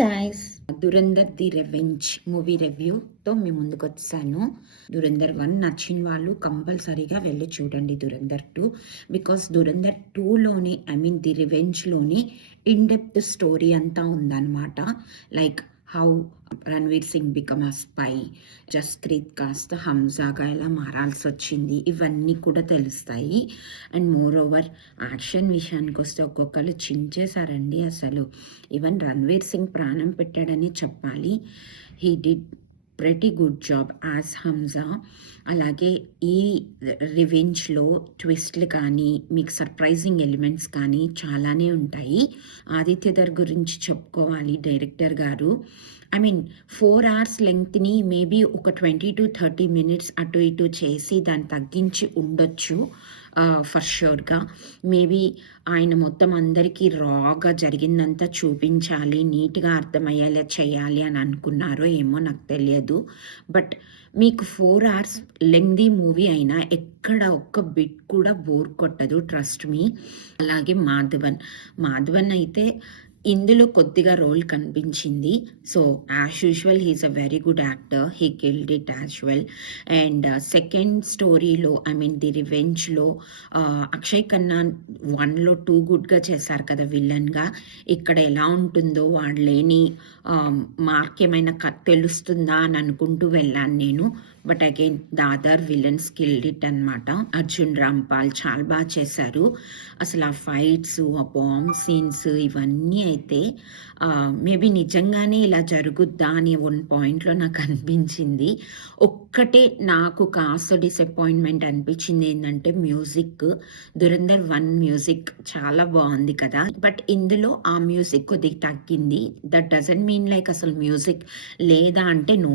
Guys, 'Dhurandhar the revenge' movie రివ్యూతో మీ ముందుకు వచ్చాను. 'దురంధర్ 1' నచ్చిన వాళ్ళు కంపల్సరీగా వెళ్ళి చూడండి 'దురంధర్ 2'. బికాస్ 'దురంధర్ 2'లోనే ది రివెంజ్లోనే ఇన్ డెప్త్ స్టోరీ అంతా ఉందన్నమాట. Like how Ranveer Singh become a spy, Jaspreet కాస్త హంజాగా ఎలా మారాల్సి వచ్చింది, ఇవన్నీ కూడా తెలుస్తాయి. అండ్ మోర్ ఓవర్ యాక్షన్ విషయానికి వస్తే ఒక్కొక్కరు చించేశారండి అసలు. ఈవెన్ రణ్వీర్ సింగ్ ప్రాణం పెట్టాడని చెప్పాలి. He did pretty good job as Hamza. అలాగే ఈ రివెంజ్లో ట్విస్ట్లు కానీ మీకు సర్ప్రైజింగ్ ఎలిమెంట్స్ కానీ చాలానే ఉంటాయి. ఆదిత్యధర్ గురించి చెప్పుకోవాలి. డైరెక్టర్ గారు 4 hours లెంగ్త్ని మేబీ ఒక 20 to 30 minutes అటు ఇటు చేసి దాన్ని తగ్గించి ఉండొచ్చు ఫర్ ష్యూర్గా. మేబీ ఆయన మొత్తం అందరికీ రాగా జరిగిందంతా చూపించాలి, నీట్గా అర్థమయ్యేలా చేయాలి అని అనుకున్నారో ఏమో నాకు తెలియదు. బట్ మీకు 4 hours లెంగ్దీ మూవీ అయినా ఎక్కడ ఒక్క బిట్ కూడా బోర్ కొట్టదు, ట్రస్ట్ మీ. అలాగే మాధవన్ అయితే ఇందులో కొద్దిగా రోల్ కనిపించింది. So as usual he's a very good actor, he killed it as well. And second స్టోరీలో ది రివెంజ్లో అక్షయ్ ఖన్నా 1లో టూ గుడ్గా చేశారు కదా విలన్గా. ఇక్కడ ఎలా ఉంటుందో వాడు లేని మార్క్ ఏమైనా తెలుస్తుందా అని అనుకుంటూ వెళ్ళాను నేను. But again the other villains killed it అనమాట. అర్జున్ రాంపాల్ చాలా బాగా చేశారు. అసలు ఆ ఫైట్స్, ఆ బాంబ్ సీన్స్ ఇవన్నీ అయితే మేబీ నిజంగానే ఇలా జరుగుద్దా అని వన్ పాయింట్లో నాకు అనిపించింది. ఒక్కటే నాకు కాస్త డిసప్పాయింట్మెంట్ అనిపించింది ఏంటంటే మ్యూజిక్. 'దురంధర్ 1' మ్యూజిక్ చాలా బాగుంది కదా, బట్ ఇందులో ఆ మ్యూజిక్ కొద్దిగా తగ్గింది. దట్ డజంట్ మీన్ లైక్ అసలు మ్యూజిక్ లేదా అంటే no,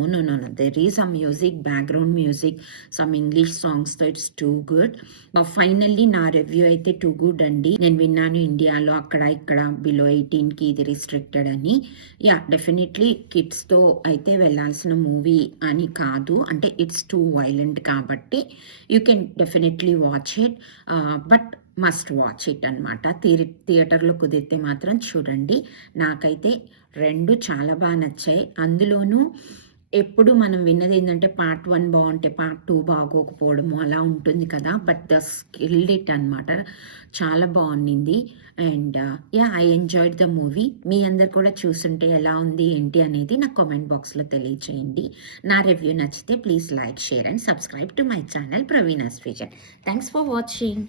there is a music, background music, some English సాంగ్స్తో ఇట్స్ టూ గుడ్. ఫైనల్లీ నా రివ్యూ అయితే టూ గుడ్ అండి. నేను విన్నాను ఇండియాలో అక్కడ ఇక్కడ బిలో 18కి ఇది రిస్ట్రిక్టెడ్ అని. యా, డెఫినెట్లీ కిడ్స్తో అయితే వెళ్ళాల్సిన మూవీ అని కాదు, అంటే ఇట్స్ టూ వైలెంట్ కాబట్టి you can definitely watch it, but must watch it అనమాట. థియేటర్లో కుదిరితే మాత్రం చూడండి. నాకైతే రెండు చాలా బాగా నచ్చాయి. అందులోనూ ఎప్పుడు మనం విన్నది ఏంటంటే పార్ట్ 1 బాగుంటే పార్ట్ 2 బాగోకపోవడము అలా ఉంటుంది కదా, బట్ ద స్కిల్డ్ ఇట్ అనమాట. చాలా బాగుండింది. And yeah, I enjoyed the movie. మీ అందరు కూడా చూస్తుంటే ఎలా ఉంది ఏంటి అనేది నాకు కామెంట్ బాక్స్లో తెలియచేయండి. నా రివ్యూ నచ్చితే please like, share and subscribe to my channel Praveena's future. Thanks for watching.